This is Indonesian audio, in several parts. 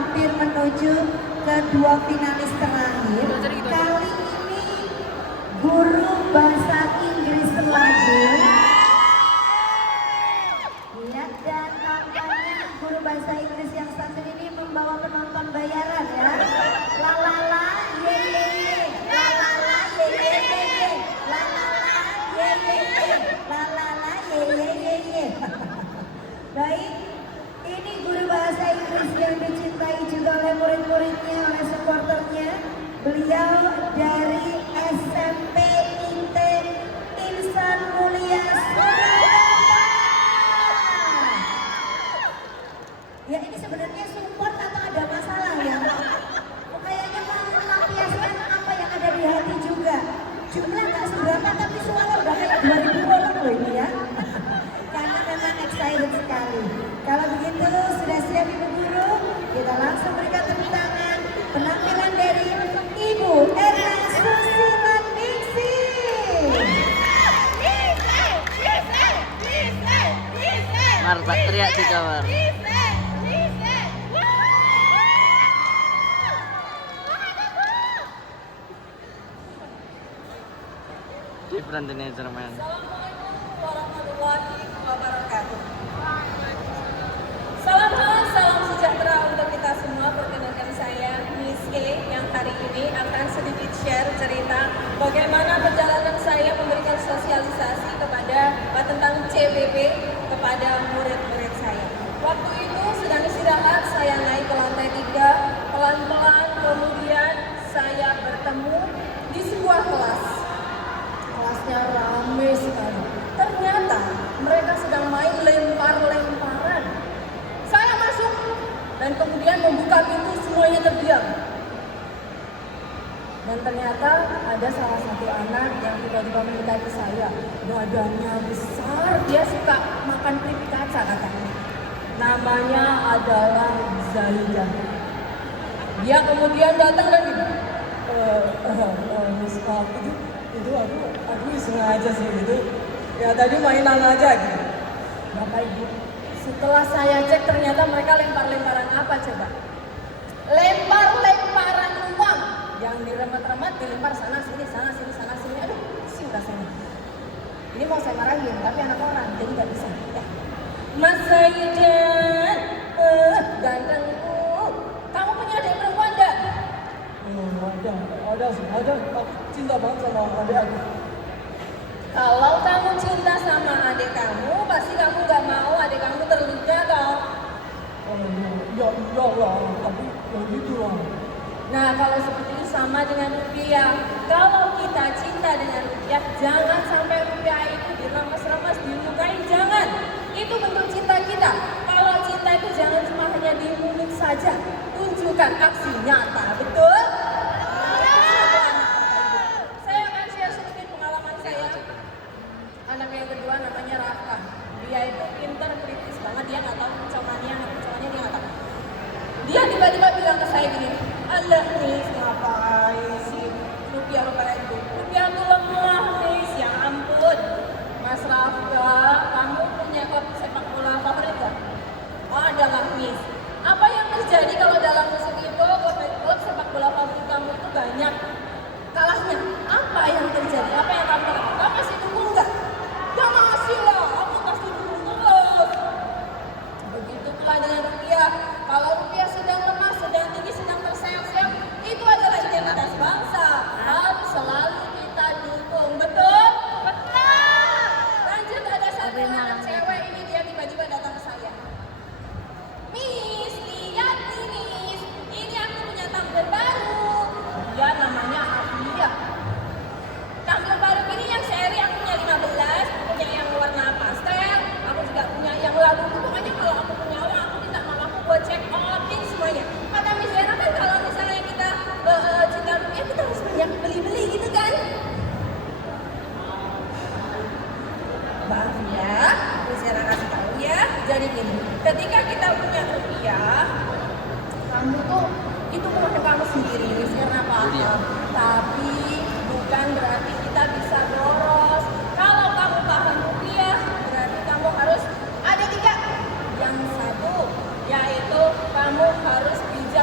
hampir menuju ke dua finalis terakhir. Kali ini guru bahasa Inggris teladan. Ya, dan tampaknya guru bahasa Inggris yang satu ini membawa penonton bayaran ya. La la la, ye ye ye, la la la, ye ye ye ye, la la la, ye ye ye, la la la, ye ye ye ye. Baik, ini guru bahasa Inggris yang dicintai juga oleh murid-muridnya, oleh supporternya. Beliau dari SMP IT Insan Mulia Surabaya. Ya, ini sebenarnya support atau ada masalah ya? Kayaknya melampiaskan apa yang ada di hati juga. Jumlah nggak seberapa tapi suara udah kayak 2000 orang loh ini ya. Karena memang excited sekali. Kalau begitu sudah siap Ibu Guru, kita langsung berikan tepuk tangan penampilan dari Ibu Erna Susilaningsi. Mar, tak teriak juga Mar. Different than Jerman. Assalamualaikum warahmatullahi wabarakatuh. Salam sejahtera untuk kita semua. Perkenalkan saya Miss E yang hari ini akan sedikit share cerita bagaimana perjalanan saya memberikan sosialisasi tentang CBB kepada murid-murid saya. Waktu itu sedang istirahat, saya naik ke lantai 3, pelan-pelan kemudian saya bertemu di sebuah kelas. Kelasnya ramai sekali. Ternyata mereka sedang main lempar-lemparan. Saya masuk dan kemudian membuka pintu, semuanya terdiam. Dan ternyata ada salah satu anak yang tiba-tiba mendekati saya. Badannya besar, dia suka makan keripik kaca katanya. Namanya adalah Zaidah. Dia kemudian datang dan Miss Pak, itu aku sengaja sih itu. Ya tadi mainan aja gitu. Bapak Ibu, setelah saya cek ternyata mereka lempar-lemparan apa coba? Lempar-lemparan uang. Yang diremat-remat dilempar sana sini. Aduh, sih rasanya. Ini mau saya marahin, tapi anak orang jadi nggak bisa. Ya. Mas Zaidan, gantengku, kamu punya adik perempuan nggak? Ada. Aku cinta banget sama adik aku. Kalau kamu cinta sama adik kamu, pasti kamu nggak mau adik kamu terluka toh. Ya lah, tapi ya gitu lah. Nah, kalau seperti itu sama dengan rupiah. Kalau kita cinta dengan rupiah, jangan sampai rupiah itu diremes-remes, dilukai, jangan. Itu bentuk cinta kita. Kalau cinta itu jangan cuma hanya di mulut saja, tunjukkan aksi nyata, betul? Saya akan share sedikit pengalaman saya. Anak yang kedua namanya Rafka. Dia itu pintar, kritis banget, dia nggak tahu kecokannya dia nggak tahu. Dia tiba-tiba bilang ke saya gini, Allah Miss, ngapain sih rupiah itu? Rupiah tuh lemah Miss, ya ampun. Mas Rafka, kamu punya klub sepak bola favorit gak? Oh, adalah Miss. Apa yang terjadi kalau dalam musim itu klub sepak bola favorit kamu itu banyak kalahnya? Apa yang terjadi? Apa yang kamu lakukan? Kamu masih dukung nggak? Ya masih lah, aku pasti dukung terus. Begitu pula dengan rupiah. Kalau rupiah sedang lemah, sedang tinggi, sedang terseok-seok, itu adalah identitas bangsa. Harus selalu kita dukung, betul? Betul. Lanjut, ada satu anak cewek ini, dia tiba-tiba datang ke saya. Miss, lihat nih Miss, ini aku punya tumbler baru. Dia namanya Afia. Tumbler baru ini yang seri aku punya 15, punya yang warna pastel, aku juga punya yang labu. Pokoknya kalau aku punya uang, aku minta mamaku buat check outin semuanya. Kata Miss Vera kan kalau misalnya kita cinta rupiah, kita harus banyak beli-beli gitu kan? Maaf ya, Miss Vera kasih tahu ya. Jadi gini, ketika kita punya rupiah, kamu tuh itu keluarga kamu sendiri, Miss Vera paham. Tapi bukan berarti kita bisa boros. Kalau kamu paham rupiah, berarti kamu harus ada 3. Yang satu, yaitu kamu harus bijak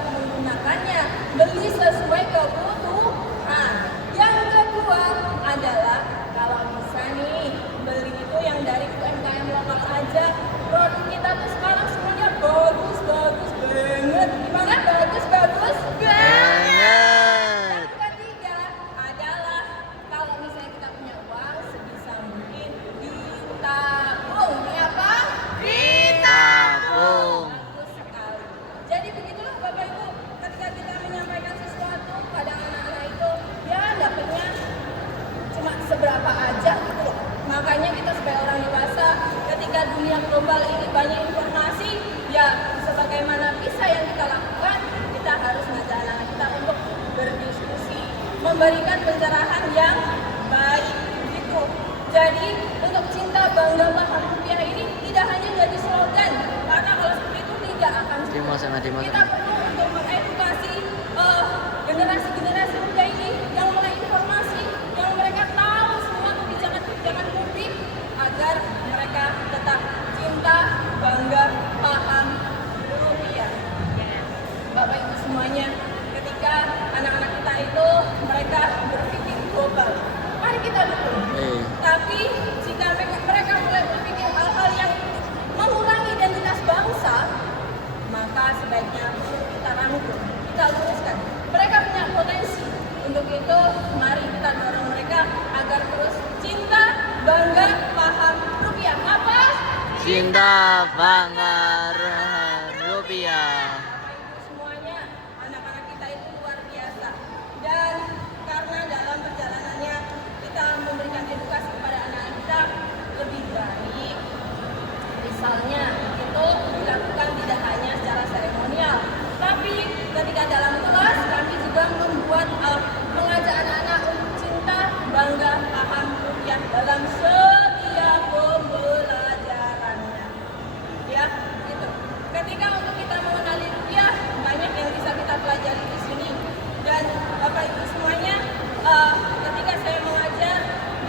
memberikan pencerahan yang baik gitu. Jadi untuk cinta bangga paham rupiah ini tidak hanya jadi slogan, karena kalau seperti itu tidak akan Dimas sama Dimas. kita perlu untuk mengedukasi generasi-generasi muda ini yang mulai informasi, yang mereka tahu semua kebijakan-kebijakan publik agar mereka tetap cinta, bangga, paham rupiah. Bapak Ibu semuanya, ketika anak-anak kita itu mereka berpikir global, mari kita dukung. Tapi jika mereka mulai berpikir hal-hal yang mengurangi identitas bangsa, maka sebaiknya kita rangkul, kita luruskan. Mereka punya potensi. Untuk itu, mari kita dorong mereka agar terus cinta, bangga, paham rupiah. Apa? Cinta, bangga, rupiah. Semuanya, anak-anak kita itu luar biasa. Dan karena dalam perjalanannya kita memberikan edukasi kepada anak-anak kita lebih baik. Misalnya, itu dilakukan tidak hanya secara seremonial, tapi ketika dalam kelas kami juga membuat mengajak anak-anak untuk cinta, bangga, paham rupiah dalam setiap pembelajarannya. Ya, gitu. Ketika untuk kita mengenali rupiah, banyak yang bisa kita pelajari di sini. Dan Bapak Ibu semuanya, ketika saya mengajar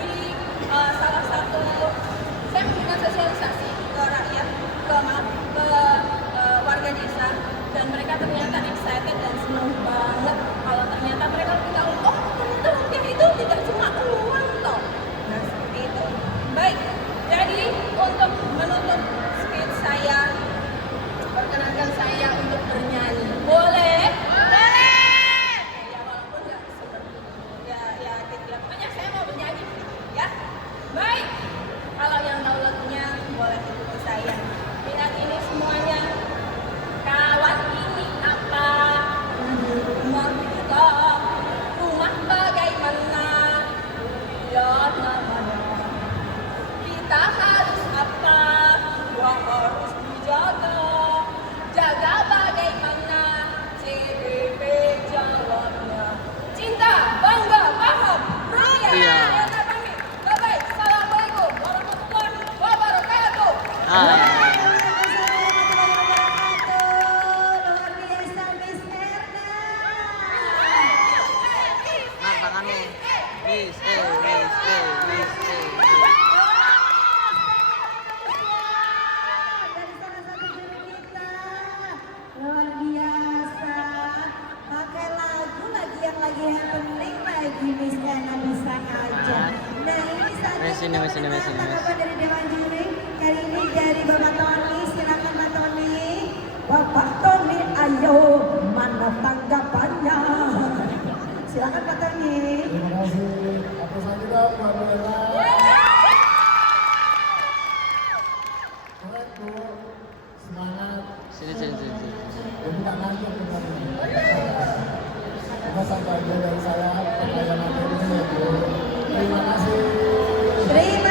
di salah satu, saya memberikan sosialisasi ke rakyat, ke warga desa, dan mereka ternyata excited dan senang banget kalau ternyata mereka tahu, oh ternyata rupiah itu tidak cuma uang toh. Nah seperti itu. Baik, jadi untuk menutup speech saya, perkenankan saya untuk bernyanyi. Boleh? Boleh. Ya walaupun nggak seperti ya pokoknya saya mau bernyanyi ya. Baik. Kalau yang tahu lagunya boleh ikuti saya. Lihat ini semuanya. Kawan ini apa? Rumah kita. Rumah bagaimana? Rupiah namanya. Kita harus apa? Ya harus dijaga. Jaga bagaimana? CBP jawabnya. Cinta, bangga, paham, rupiah. Iya. Kita pamit. Bye-bye. Assalamualaikum warahmatullahi wabarakatuh. Hai. Luar biasa Miss Erna. Mar, tanganmu. Miss, miss. Dari salah satu guru kita. Luar biasa. Pakai lagu lagi yang lagi happening lagi Miss Erna bisa aja. Nah ini saatnya Sini, kita sini. mendengar tanggapan dari Dewan Juri. Kali ini dari Bapak Tony. Silakan Pak Tony. Bapak Tony, ayo mana tanggapannya? Silakan Pak Tony. Terima kasih. Atas saja dong, Mbak Bella. Keren tuh. Semangat. Sini. Tepuk tangan untuk kita ini. Kita sampai aja dari saya. Pakaian materi. Terima kasih. Terima